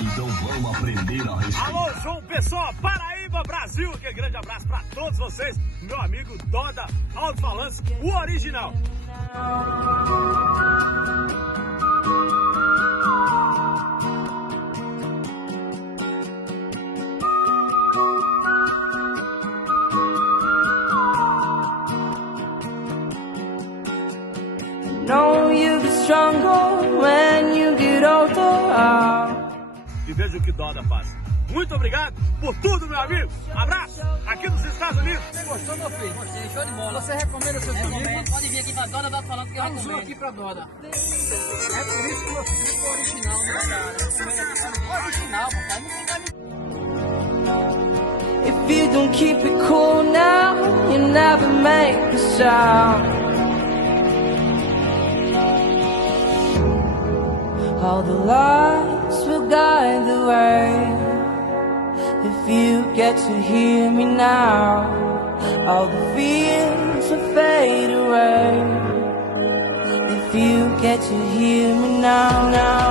Então vamos aprender a respirar. Alô, João Pessoa, Paraíba, Brasil. Aquele grande abraço pra todos vocês. Meu amigo Doda, alto-falantes, o original. Know you get stronger when you get older. E veja o que Doda faz. Muito obrigado por tudo, meu amigo. Abraço aqui nos Estados Unidos. Você gostou, meu filho? Gostei, show de bola. Você recomenda seus amigos? Pode vir aqui pra Doda, vai falando que eu Mais um recomendo. aqui pra Doda. É por isso que meu filho é original, né? Original, papai. Não fica ali. If you don't keep it cool now, you never make a sound. All the lights will guide the way. If you get to hear me now, all the fears will fade away. If you get to hear me now, now.